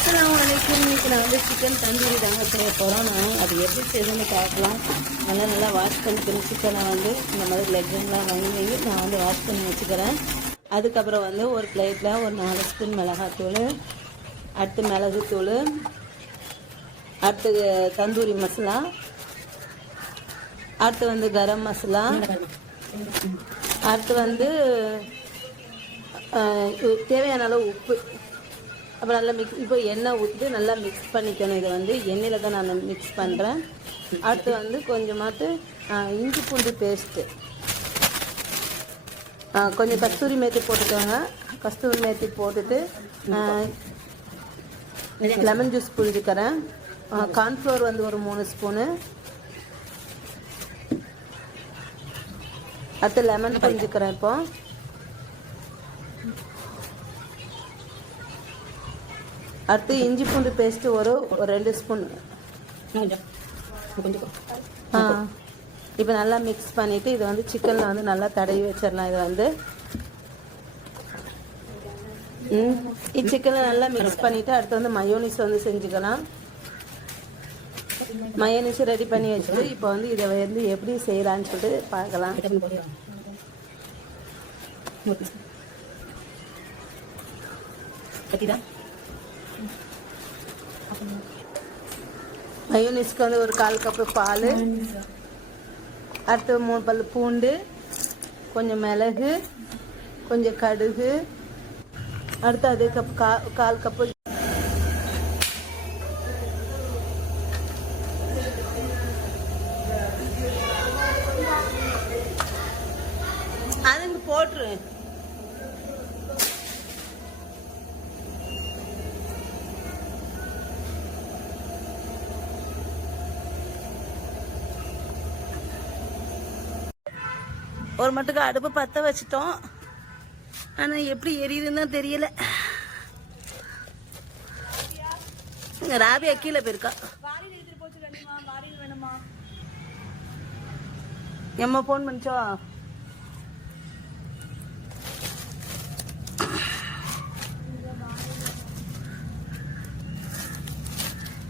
அஸ்ஸலாமு அலைக்கும். இன்னைக்கு நான் வந்து சிக்கன் தந்தூரி தாங்க செய்ய போகிறோம். நான் அது எப்படி செய்யணும்னு பார்க்கலாம். நல்லா வாஷ் பண்ணிக்கிறேன். சிக்கனை வந்து இந்த மாதிரி லெக்லாம் வாங்கி நான் வந்து வாஷ் பண்ணி வச்சுக்கிறேன். அதுக்கப்புறம் வந்து ஒரு பிளேட்டில் ஒரு 4 ஸ்பூன் மிளகாத்தூள், அடுத்து மிளகுத்தூள், அடுத்து தந்தூரி மசாலா, அடுத்து வந்து கரம் மசாலா, அடுத்து வந்து தேவையான அளவு உப்பு, அப்புறம் நல்லா மிக்ஸ். இப்போ எண்ணெய் ஊற்றி நல்லா மிக்ஸ் பண்ணிக்கணும். இதை வந்து எண்ணெயில் தான் நான் மிக்ஸ் பண்ணுறேன். அடுத்து வந்து கொஞ்சமாட்டு இஞ்சி பூண்டு பேஸ்ட்டு, கொஞ்சம் கஸ்தூரி மேத்தி போட்டுக்கோங்க. கஸ்தூரி மேத்தி போட்டுட்டு லெமன் ஜூஸ் புழிஞ்சிக்கிறேன். கார்ன்ஃப்ளவர் வந்து ஒரு 3 ஸ்பூனு, அடுத்து லெமன் புழிஞ்சிக்கிறேன். இப்போ அடுத்து இஞ்சி பூண்டு பேஸ்ட்டு ஒரு 2 ஸ்பூன். இப்போ நல்லா மிக்ஸ் பண்ணிவிட்டு இதை வந்து சிக்கனில் வந்து நல்லா தடவி வச்சிடலாம். இதை வந்து சிக்கனில் நல்லா மிக்ஸ் பண்ணிவிட்டு அடுத்து வந்து மயோனிஸ் வந்து செஞ்சுக்கலாம். மயோனிஸ் ரெடி பண்ணி வச்சுட்டு இப்போ வந்து இதை வந்து எப்படி செய்யலான்னு சொல்லிட்டு பார்க்கலாம். மயோனிஸ்க்கு வந்து ஒரு 1/4 கப்பு பால், அடுத்து 3 பல் பூண்டு, கொஞ்சம் மிளகு, கொஞ்சம் கடுகு, அடுத்து அதே கப் 1/4 கப்பு அதுங்க போட்டுரு. ஒரு மட்டுக்கு அடுப்பு பற்ற வச்சிட்டோம். ஆனால் எப்படி எரியுதுன்னு தெரியல. ராபியா கீழே போயிருக்கா. எம்மா போன் பண்ணிச்சோ.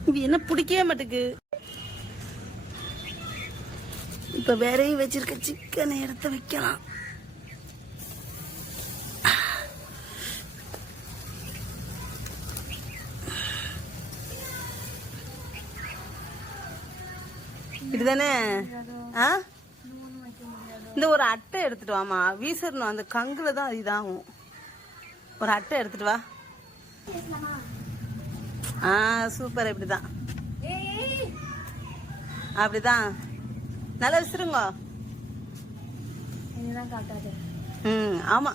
இது என்ன பிடிக்கவே மாட்டேங்குது. இப்போ வேறையும் வச்சிருக்க சிக்கனை எடுத்து வைக்கலாம். இதுதானே? இந்த ஒரு அட்டை எடுத்துட்டு வாமா. வீசரணும், அந்த கங்குல தான் இதாகும். ஒரு அட்டை எடுத்துட்டு வா. சூப்பர். இப்படிதான் அப்படிதான் நல்லா விசிறுங்க. ஆமா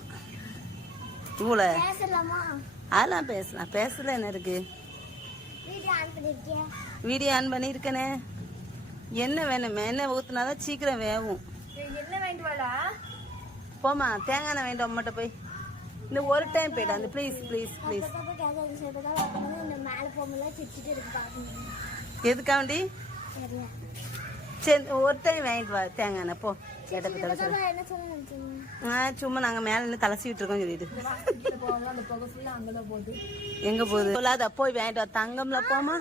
இவ்வளோ அதெல்லாம் பேசலாம். பேசல என்ன இருக்கு? வீடியோ ஆன் பண்ணியிருக்கனே. என்ன வேணுமே? என்ன ஊத்துனாதான் சீக்கிரம் வேகும். போமா, தேங்காய் எண்ணெய் வேண்டாம். அம்மாட்ட போய் இந்த ஒரு டைம் போயிட்டு அந்த ப்ளீஸ் ப்ளீஸ் ப்ளீஸ். எதுக்காண்டி? சரி ஒரு டைம் வாங்கிட்டு வா தேங்காய் எண்ணெய். போ சும்மா நாங்க மேல இருந்து தலசிட்டு இருக்கோம் சொல்லிட்டு. எங்க போகுது சொல்லாத. போய் வாங்கிட்டு வா. தங்கம்ல போமா.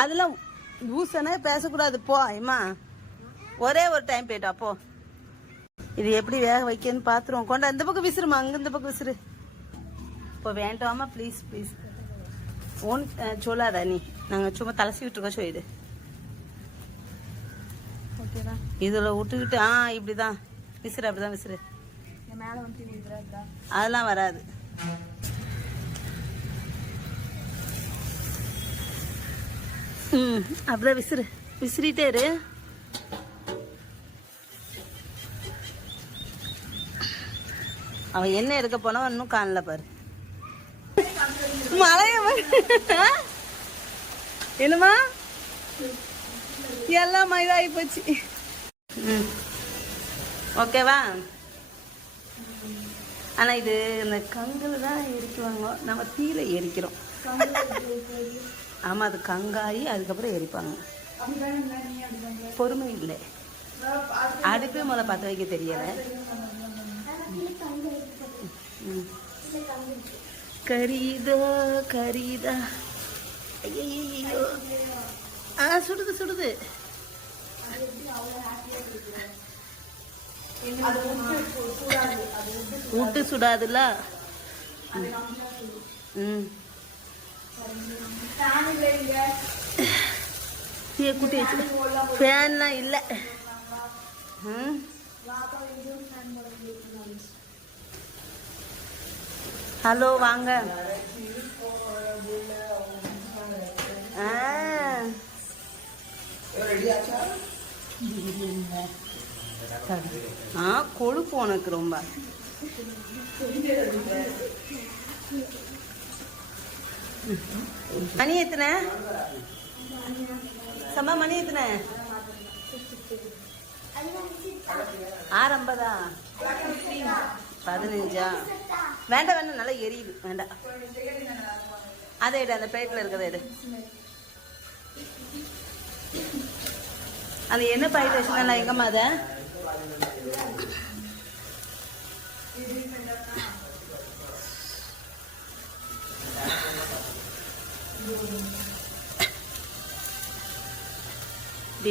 அதெல்லாம் ஊசனே பேசக்கூடாது. போ அம்மா, ஒரே ஒரு டைம் போயிட்டா. போ. இது எப்படி வேக வைக்கன்னு பாத்துருவோம். கொண்டா இந்த பக்கம் விசிறுமா. அங்க இந்த பக்கம் விசிறு. இப்போ வேண்டாமா ப்ளீஸ் ப்ளீஸ். ஒன் சொல்லாத நீ. நாங்க சும்மா தலசி விட்டுருக்கோம் சொல்லிடு. இதுல விட்டுக்கிட்டு இப்படிதான் விசிறு. அப்படிதான் விசிறு. அதெல்லாம் வராது. அப்படிதான் விசிறு. விசிறிட்டே இரு. அவன் என்ன எடுக்க போனா இன்னும் காணல பாரு. மழைய என்னமா எல்லாம் இதாகி போச்சு. ஓகேவா? ஆனா இது இந்த கங்குல தான் எரிக்குவாங்க. நம்ம தீயில எரிக்கிறோம். ஆமா, அது கங்காயி அதுக்கப்புறம் எரிப்பாங்க. பொறுமை இல்லை. அடுப்பே முதல்ல பற்ற வைக்க தெரியல. கரிதா கரிதா. ஐயோ சுடுது சுடுது. விட்டு சுடாதுல்ல. கூட்டி வச்சு ஃபேன்லாம் இல்லை. ஹலோ வாங்க. கொழுப்பு உனக்கு ரொம்ப. மணி எத்தனை சம்மா? மணி எத்தனை? 6:50. 15. வேண்டாம் வேண்டாம், நல்லா எரியுது, வேண்டாம். அதை எடு, அந்த பிளேட்ல இருக்கிறத எடு. அந்த என்ன பாக்கெட் வச்சுருந்தா எங்கம்மா அதை?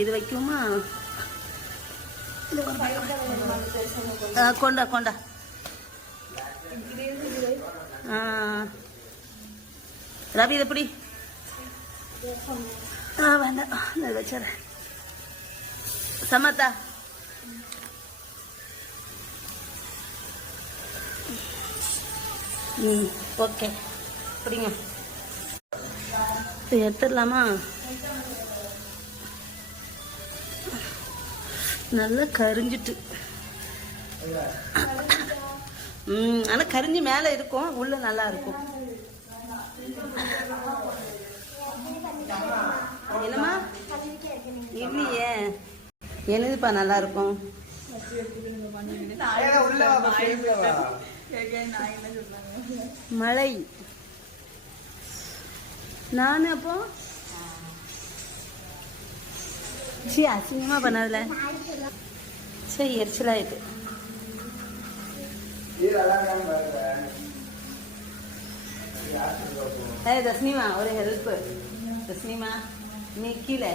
இது வைக்குமா? கொண்டா கொண்டா. ரவி இது எப்படி? வேண்டாம், நான் வச்சுறேன். சமத்தா ஓகே, அப்படிங்க. எடுத்துடலாமா? நல்லா கரிஞ்சிட்டு. ஆனால் கரிஞ்சு மேலே இருக்கும், உள்ள நல்லா இருக்கும். என்னம்மா? இல்லையே, என்னதுப்பா நல்லா இருக்கும்? மழை. நானு அப்போ அசிங்கமா பண்ணதுல சரி எரிச்சலாயிட்டு. தஸ்னிமா ஒரு ஹெல்ப். தஸ்னிமா நீ கீழே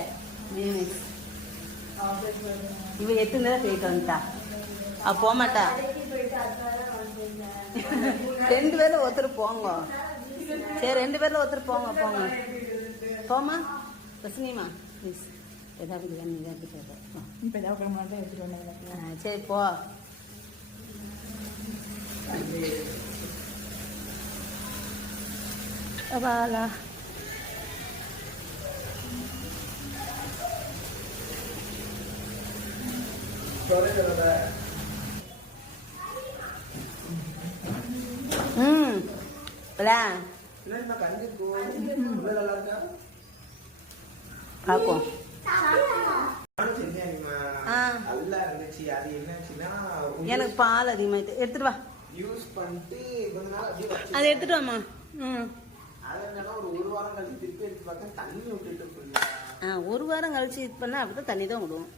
இவ 8 நேரம் போயிட்டு வந்துட்டா. போக மாட்டா. 2 பேர்ல ஒருத்தர் போங்க. சரி 2 பேர்ல ஒருத்தர் போங்க. போங்க போமா. தஸ்னிமா ப்ளீஸ் ஏதாவது வேணும். சரி போ. வாலா பார்ப்போம். எனக்கு பால் அதிகமாயிட்டு. எடுத்துட்டு வா. அதை எடுத்துட்டு வாமா. ஒரு வாரம் கழிச்சு இது பண்ணா அப்படிதான் தண்ணி தான் விடுவோம்.